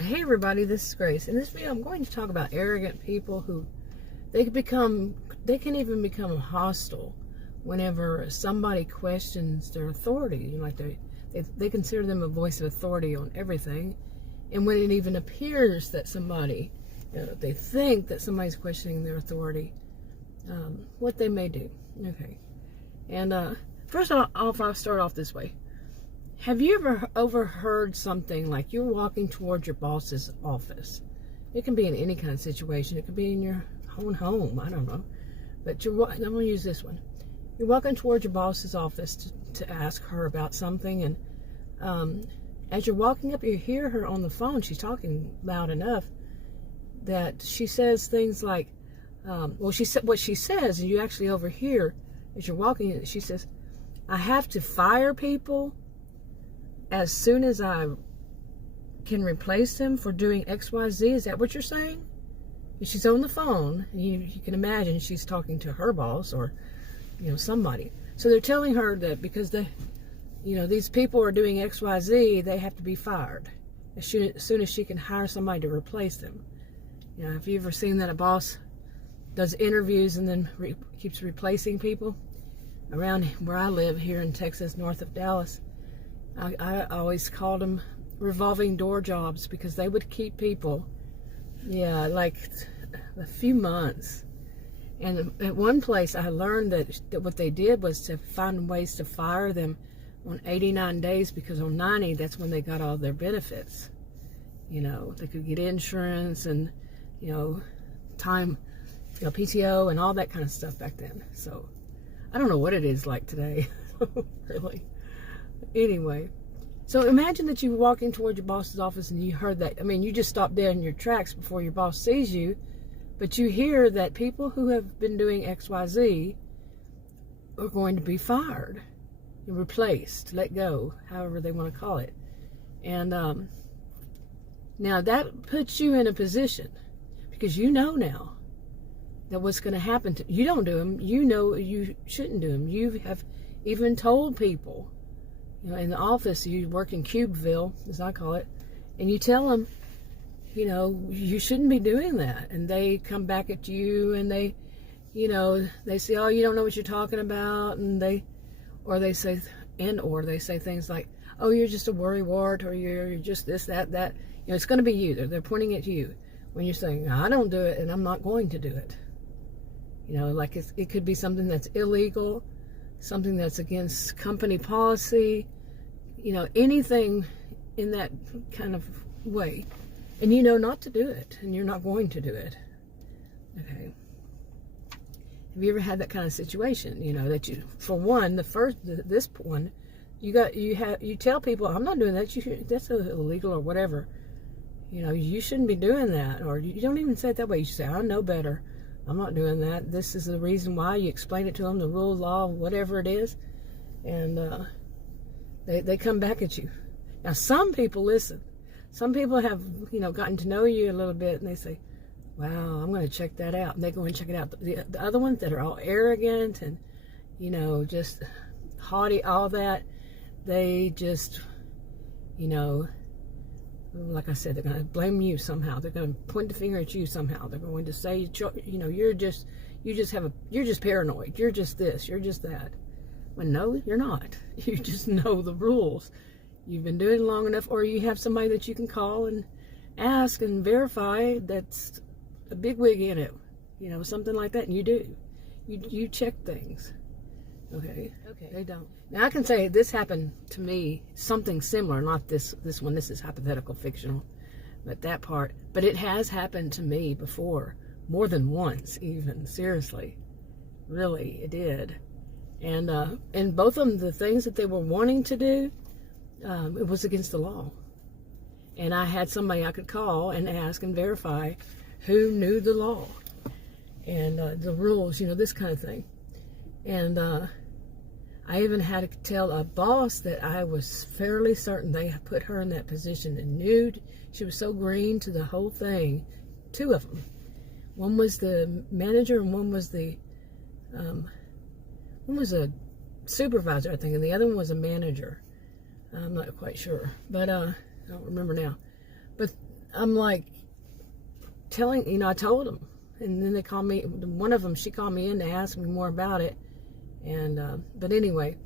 Hey everybody, this is Grace. In this video I'm going to talk about arrogant people who they can even become hostile whenever somebody questions their authority. Like they consider them a voice of authority on everything, and when it even appears that somebody, they think that somebody's questioning their authority, what they may do. Okay, and first I'll start off this way. Have you ever overheard something like you're walking towards your boss's office? It can be in any kind of situation. It could be in your own home. I don't know. But I'm going to use this one. You're walking towards your boss's office to ask her about something. And as you're walking up, you hear her on the phone. She's talking loud enough that she says things like, what she says, and you actually overhear as you're walking, she says, I have to fire people as soon as I can replace them for doing XYZ. Is that what you're saying? And she's on the phone. You can imagine she's talking to her boss or, somebody. So they're telling her that because these people are doing XYZ, they have to be fired as soon as she can hire somebody to replace them. Have you ever seen that a boss does interviews and then keeps replacing people? Around where I live here in Texas, north of Dallas, I always called them revolving door jobs because they would keep people, like a few months. And at one place I learned that what they did was to find ways to fire them on 89 days, because on 90, that's when they got all their benefits. They could get insurance and, time, PTO and all that kind of stuff back then. So I don't know what it is like today, really. Anyway, so imagine that you're walking toward your boss's office and you heard that. I mean, you just stopped dead in your tracks before your boss sees you, but you hear that people who have been doing XYZ are going to be fired, replaced, let go, however they want to call it. And now that puts you in a position, because you know now that what's going to happen to you. Don't do them. You know you shouldn't do them. You have even told people. In the office, you work in Cubeville, as I call it, and you tell them, you shouldn't be doing that. And they come back at you and they say, oh, you don't know what you're talking about. And they say things like, oh, you're just a worrywart, or you're just this, that. It's going to be you. They're pointing at you when you're saying, I don't do it and I'm not going to do it. Like it could be something that's illegal, something that's against company policy, anything in that kind of way. And not to do it, and you're not going to do it. Okay. Have you ever had that kind of situation, that you, for one, this one, you tell people, I'm not doing that, that's illegal or whatever. You shouldn't be doing that. Or you don't even say it that way. You say, I know better. I'm not doing that. This is the reason why. You explain it to them, the rule, law, whatever it is, and they come back at you. Now, some people listen. Some people have, gotten to know you a little bit, and they say, wow, I'm going to check that out. And they go and check it out. The other ones that are all arrogant and, just haughty, all that, they just, like I said, they're going to blame you somehow. They're going to point the finger at you somehow. They're going to say, you're just paranoid. You're just this. You're just that. Well, no, you're not. You just know the rules. You've been doing it long enough, or you have somebody that you can call and ask and verify that's a bigwig in it, something like that. And you do. You check things. Okay. They don't. Now I can say this happened to me, something similar, not this one. This is hypothetical, fictional, but that part. But it has happened to me before, more than once, even. Seriously, really, it did. And both of them, the things that they were wanting to do, it was against the law. And I had somebody I could call and ask and verify who knew the law and the rules, this kind of thing. And I even had to tell a boss that I was fairly certain they had put her in that position and knew she was so green to the whole thing. Two of them. One was the manager and one was a supervisor, I think, and the other one was a manager. I'm not quite sure, but I don't remember now. But I'm like telling, I told them. And then they called me, one of them, she called me in to ask me more about it. And, but anyway,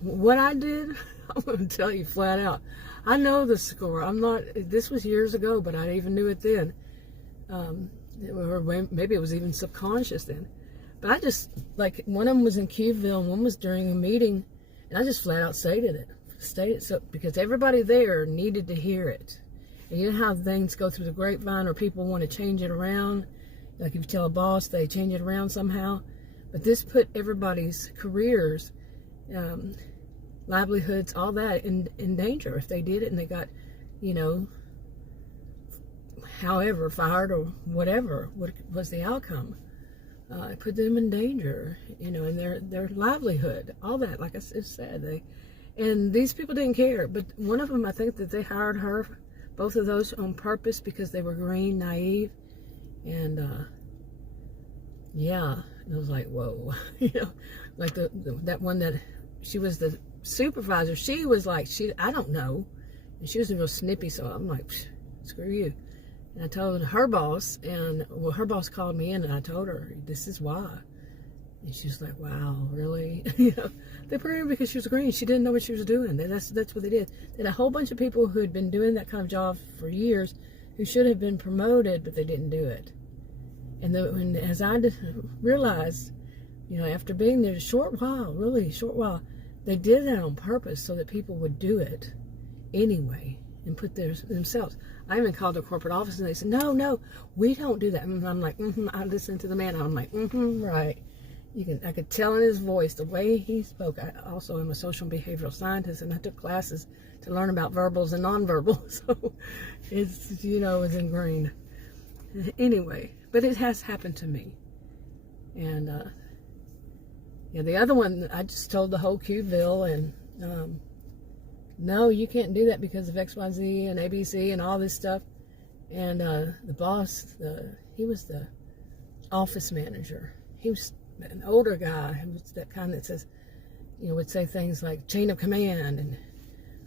what I did, I'm going to tell you flat out. I know the score. This was years ago, but I even knew it then. Or maybe it was even subconscious then. But I just, like, one of them was in Qville, and one was during a meeting, and I just flat out stated it. So, because everybody there needed to hear it. And you know how things go through the grapevine, or people want to change it around? Like if you tell a boss, they change it around somehow. But this put everybody's careers, livelihoods, all that in danger if they did it and they got, however, fired or whatever was the outcome. It put them in danger, and their livelihood, all that, like I said. And these people didn't care. But one of them, I think that they hired her, both of those, on purpose because they were green, naive. And, yeah, it was like, whoa, like that one that she was the supervisor. She was like, I don't know. And she was real snippy. So I'm like, screw you. And I told her boss, and her boss called me in, and I told her, this is why. And she was like, wow, really? They put her in because she was green. She didn't know what she was doing. That's what they did. They had a whole bunch of people who had been doing that kind of job for years who should have been promoted, but they didn't do it. And as I realized, after being there a short while, really short while, they did that on purpose so that people would do it anyway and put themselves. I even called the corporate office and they said, no, we don't do that. And I'm like, I listened to the man. I'm like, right. I could tell in his voice the way he spoke. I also am a social and behavioral scientist, and I took classes to learn about verbals and nonverbal. So it's, it's ingrained. Anyway, but it has happened to me. And, the other one, I just told the whole Qville, and, no, you can't do that because of XYZ and ABC and all this stuff. And, the boss, he was the office manager. He was an older guy who was that kind that says, would say things like chain of command. And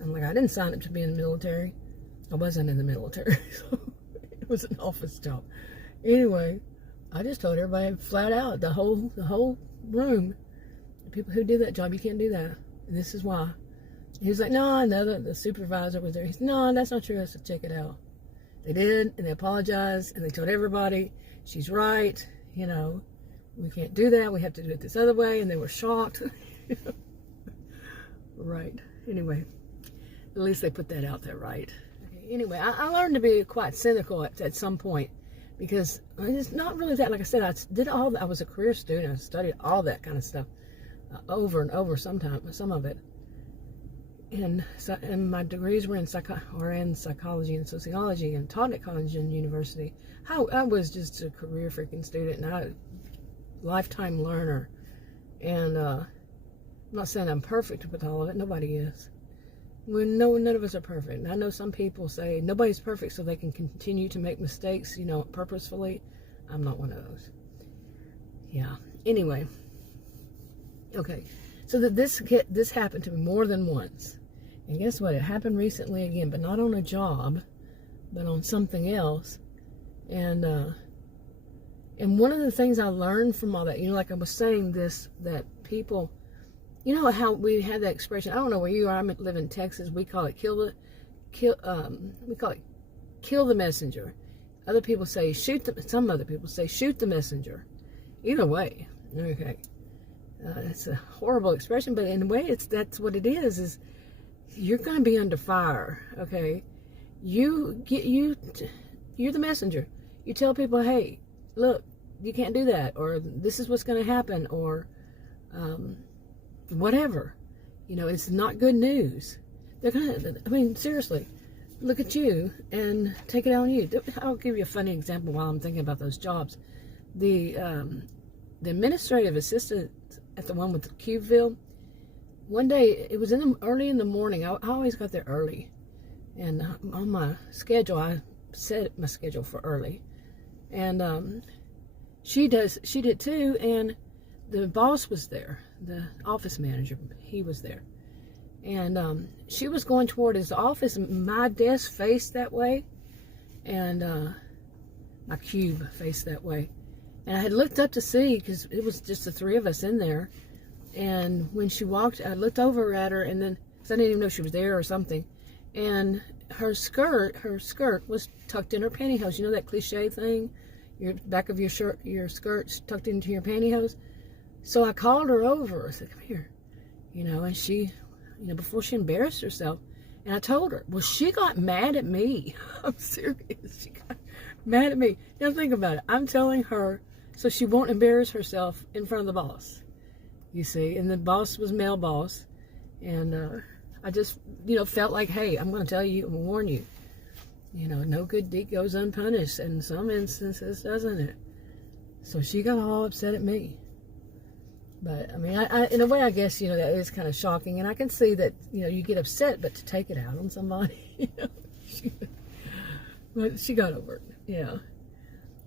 I'm like, I didn't sign up to be in the military. I wasn't in the military. So it was an office job. Anyway, I just told everybody flat out, the whole room, the people who do that job, you can't do that. And this is why. He was like, no, the supervisor was there. He said, no, that's not true. I said, check it out. They did, and they apologized, and they told everybody, she's right, we can't do that. We have to do it this other way. And they were shocked. Right. Anyway, at least they put that out there, right? Okay. Anyway, I learned to be quite cynical at some point, because it's not really that. Like I said, I was a career student. I studied all that kind of stuff over and over. Some of it. And my degrees were in psychology and sociology, and taught at college and university. I was just a career freaking student, and I lifetime learner. And I'm not saying I'm perfect with all of it. Nobody is. None of us are perfect. And I know some people say nobody's perfect so they can continue to make mistakes, purposefully. I'm not one of those. Yeah. Anyway. Okay. So this happened to me more than once. And guess what? It happened recently again, but not on a job, but on something else. And one of the things I learned from all that, like I was saying that people, how we had that expression. I don't know where you are. I live in Texas. We call it kill the messenger. Other people say some other people say shoot the messenger. Either way, okay. It's a horrible expression, but in a way, that's what it is you're going to be under fire, okay? You're the messenger. You tell people, hey, look, you can't do that, or this is what's going to happen, or whatever. It's not good news. They're going to, seriously, look at you and take it on you. I'll give you a funny example while I'm thinking about those jobs. The administrative assistant at the one with the Qville, one day, it was early in the morning. I always got there early. And on my schedule, I set my schedule for early. And she did too, and the boss was there, the office manager, he was there. And she was going toward his office, and my desk faced that way. and my cube faced that way. And I had looked up to see, because it was just the three of us in there. And when she walked, I looked over at her, and then, because I didn't even know she was there or something. And her skirt was tucked in her pantyhose. You know that cliche thing? Your back of your skirt's tucked into your pantyhose. So I called her over. I said, come here. And she, before she embarrassed herself. And I told her. Well, she got mad at me. I'm serious. She got mad at me. Now think about it. I'm telling her so she won't embarrass herself in front of the boss. You see, and the boss was male boss, and I just, felt like, hey, I'm going to tell you and warn you. No good deed goes unpunished, and in some instances, doesn't it? So she got all upset at me. But, I mean, I in a way, I guess, that is kind of shocking, and I can see that, you get upset, but to take it out on somebody, but she got over it, yeah.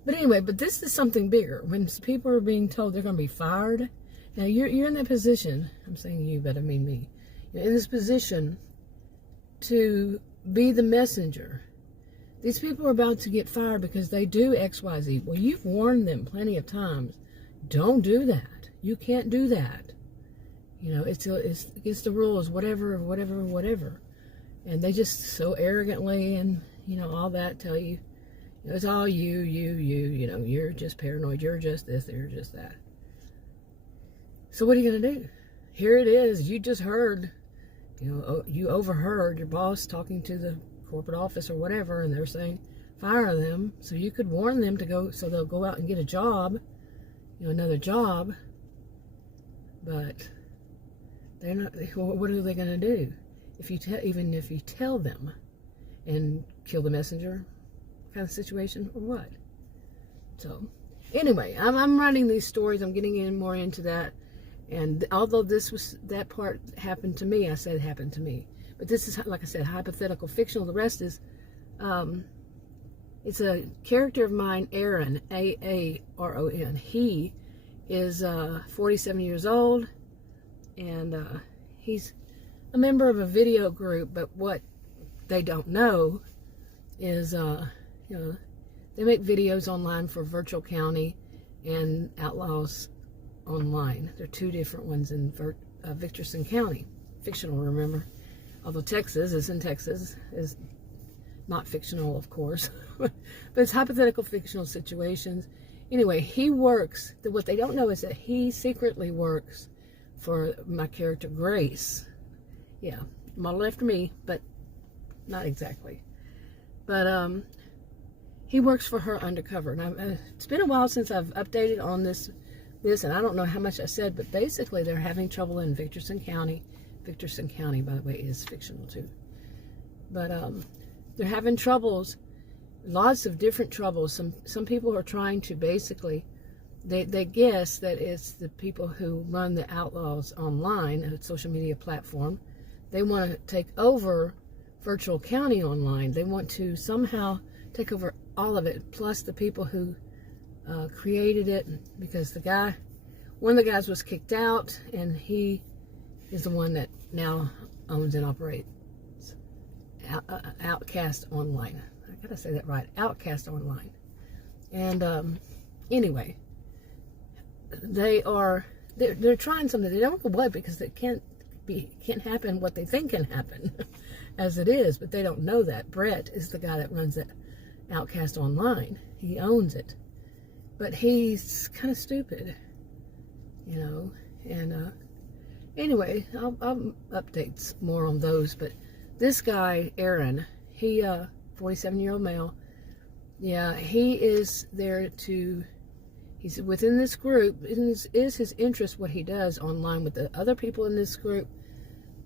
But anyway, this is something bigger. When people are being told they're going to be fired, now you're in that position, I'm saying you, but I mean me. You're in this position to be the messenger. These people are about to get fired because they do X, Y, Z. Well, you've warned them plenty of times. Don't do that. You can't do that. It's against the rules, whatever. And they just so arrogantly and, all that tell you, it's all you're just paranoid, you're just this, you're just that. So what are you going to do? Here it is. You just heard, you overheard your boss talking to the corporate office or whatever, and they're saying, fire them. So you could warn them to go, so they'll go out and get a job, another job. But they're not, what are they going to do? Even if you tell them and kill the messenger kind of situation, or what? So anyway, I'm writing these stories. I'm getting more into that. And although that part happened to me, I said it happened to me. But this is, like I said, hypothetical, fictional. The rest is, it's a character of mine, Aaron, A-A-R-O-N. He is 47 years old, and he's a member of a video group. But what they don't know is, they make videos online for Virtual County and Outlaws Online. There are two different ones in Victorson County. Fictional, remember. Although Texas is not fictional, of course. But it's hypothetical fictional situations. Anyway, he works. What they don't know is that he secretly works for my character, Grace. Yeah, modeled after me, but not exactly. But he works for her undercover. And it's been a while since I've updated on this, and I don't know how much I said, but basically they're having trouble in Victorson County. Victorson County, by the way, is fictional too. But they're having troubles, lots of different troubles. Some people are trying to basically, they guess that it's the people who run the Outlaws Online, a social media platform. They want to take over Virtual County Online. They want to somehow take over all of it, plus the people who created it, because one of the guys was kicked out, and he is the one that now owns and operates Outcast Online. I gotta say that right, Outcast Online. And anyway, they're trying something. They don't know what, because it can't happen what they think can happen as it is, but they don't know that. Brett is the guy that runs that Outcast Online. He owns it, but he's kind of stupid, and anyway, I'll update more on those. But this guy, Aaron, he 47-year-old male, yeah, he is there he's within this group. It is his interest what he does online with the other people in this group,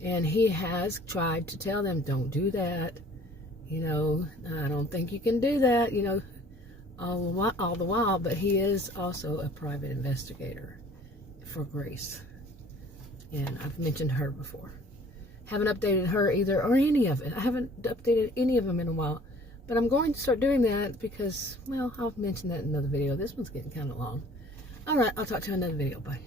and he has tried to tell them, don't do that, I don't think you can do that, all the while. But he is also a private investigator for Grace, and I've mentioned her before. Haven't updated her either, or any of it. I haven't updated any of them in a while, but I'm going to start doing that because, well, I'll mention that in another video. This one's getting kind of long. All right, I'll talk to you in another video. Bye.